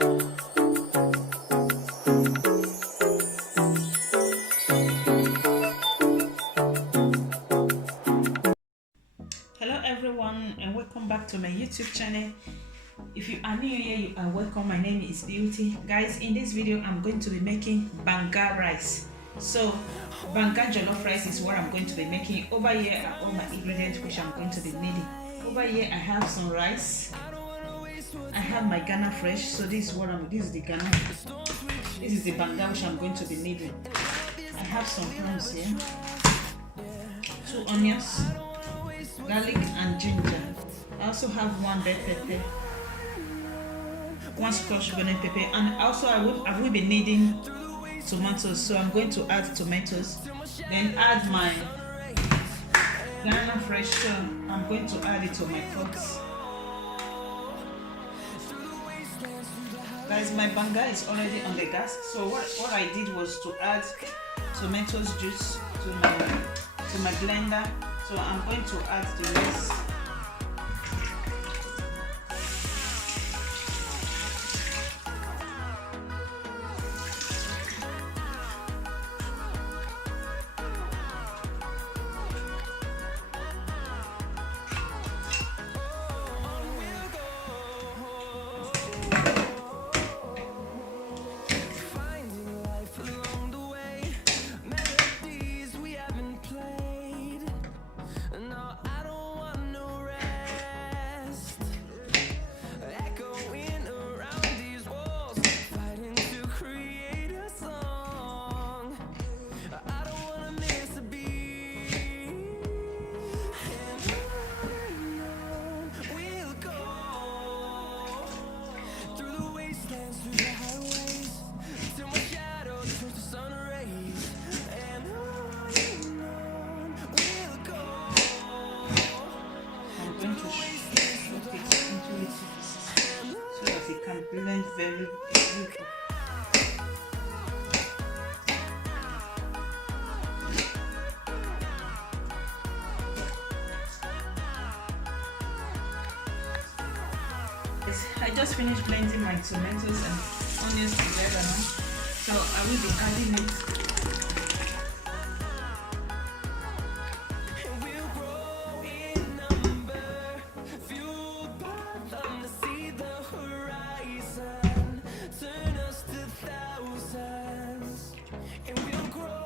Hello everyone and welcome back to my YouTube channel. If you are new here, you are welcome. My name is Beauty. Guys, in this video I'm going to be making banga rice. So banga jollof rice is what I'm going to be making. Over here are all my ingredients which I'm going to be needing. Over here I have some rice. I have my Ghana fresh. So this is the Ghana. This is the banga which I'm going to be needing. I have some prawns here, 2 onions, garlic and ginger. I also have 1 bell pepper, 1 scotch bonnet pepper, and also I will be needing tomatoes. So I'm going to add tomatoes, then add my Ghana fresh. So I'm going to add it to my pot. Guys, my banga is already on the gas. So what I did was to add tomatoes juice to my blender. So I'm going to add the rest. Blend very beautiful. I just finished blending my tomatoes and onions together now, so I will be adding it.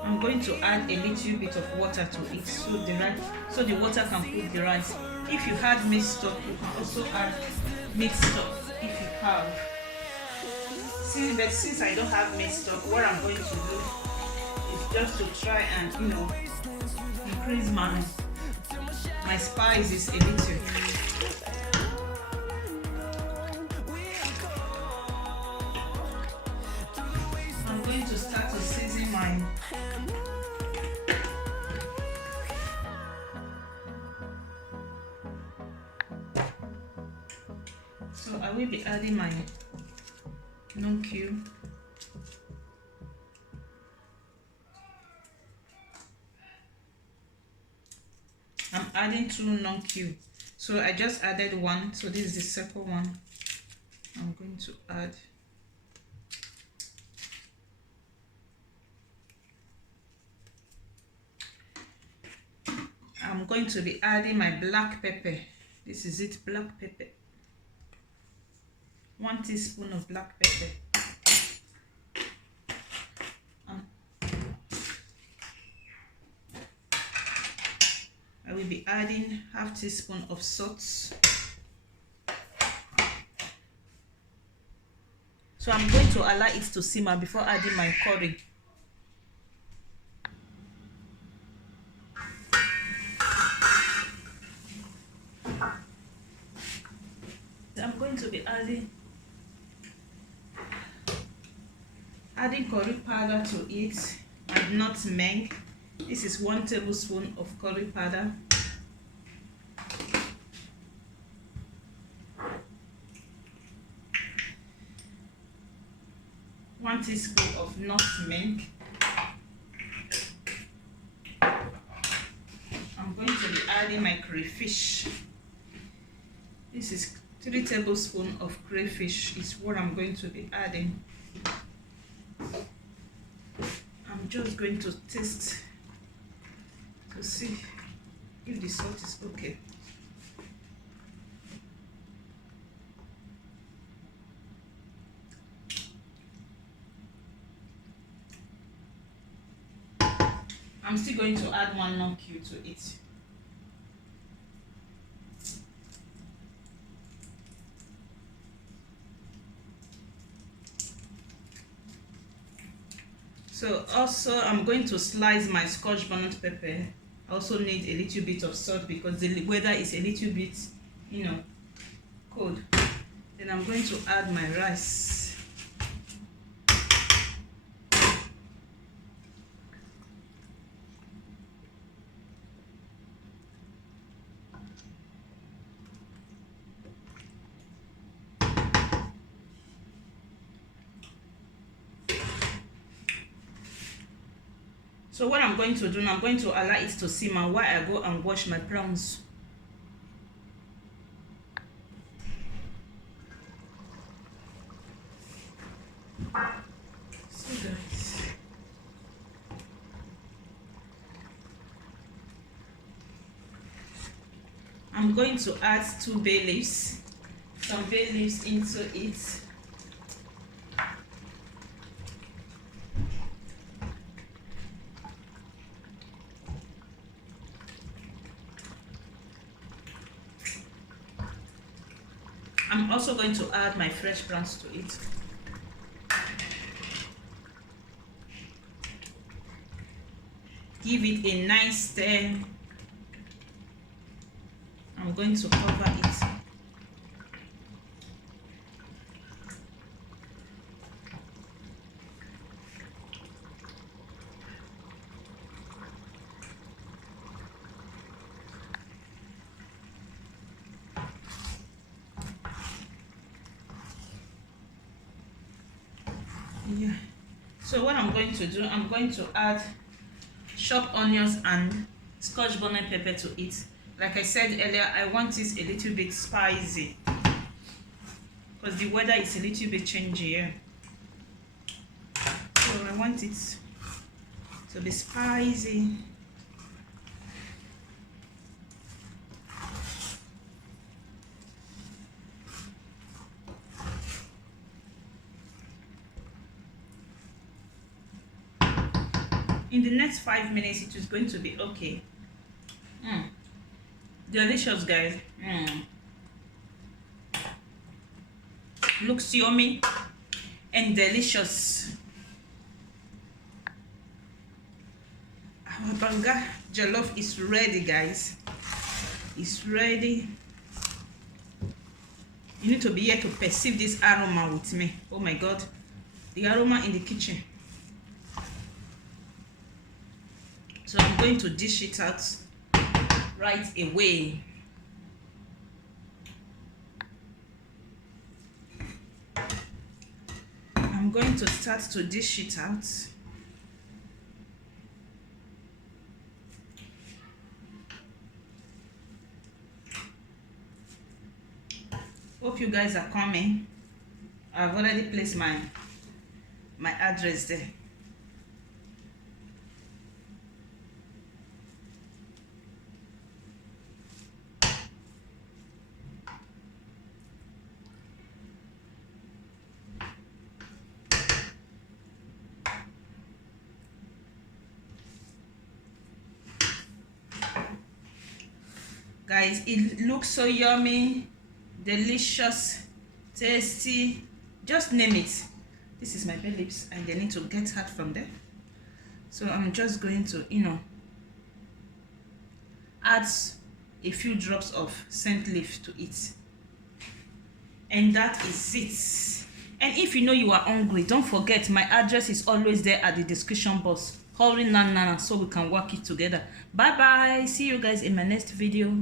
I'm going to add a little bit of water to it so the water can cook the rice. If you had mixed stock, you can also add mixed stock if you have. But since I don't have mixed stock, what I'm going to do is just to try and increase my spices a little. I'm going to start to season mine. So I will be adding my non-cube. I'm adding 2 non-cube. So I just added 1. So this is the second one. I'm going to add. I'm going to be adding my black pepper. This is it, black pepper. 1 teaspoon of black pepper. I will be adding ½ teaspoon of salt. So I'm going to allow it to simmer before adding my curry. I'm going to be adding curry powder to it and nutmeg. This is 1 tablespoon of curry powder. One teaspoon of nutmeg. I'm going to be adding my crayfish. This is 3 tablespoons of crayfish is what I'm going to be adding. I'm just going to taste to see if the salt is okay. I'm still going to add 1 knock cube to it. So also I'm going to slice my scotch bonnet pepper. I also need a little bit of salt because the weather is a little bit, you know, cold. Then I'm going to add my rice. So what I'm going to do now, I'm going to allow it to simmer while I go and wash my prawns. So guys, I'm going to add 2 bay leaves, some bay leaves into it. I'm also going to add my fresh prawns to it. Give it a nice stir. I'm going to cover it. Yeah. So what I'm going to do, I'm going to add chopped onions and scotch bonnet pepper to it. Like I said earlier, I want it a little bit spicy because the weather is a little bit changey here. So I want it to be spicy. In the next 5 minutes, it is going to be okay. Delicious, guys. Looks yummy and delicious. Our banga jollof is ready, guys. It's ready. You need to be here to perceive this aroma with me. Oh my God, the aroma in the kitchen. So I'm going to dish it out right away. I'm going to start to dish it out. Hope you guys are coming. I've already placed my address there. Guys, it looks so yummy, delicious, tasty, just name it. This is my bay leaves and they need to get hot from there. So I'm just going to, add a few drops of scent leaf to it. And that is it. And if you know you are hungry, don't forget my address is always there at the description box. Hurry now so we can work it together. Bye bye. See you guys in my next video.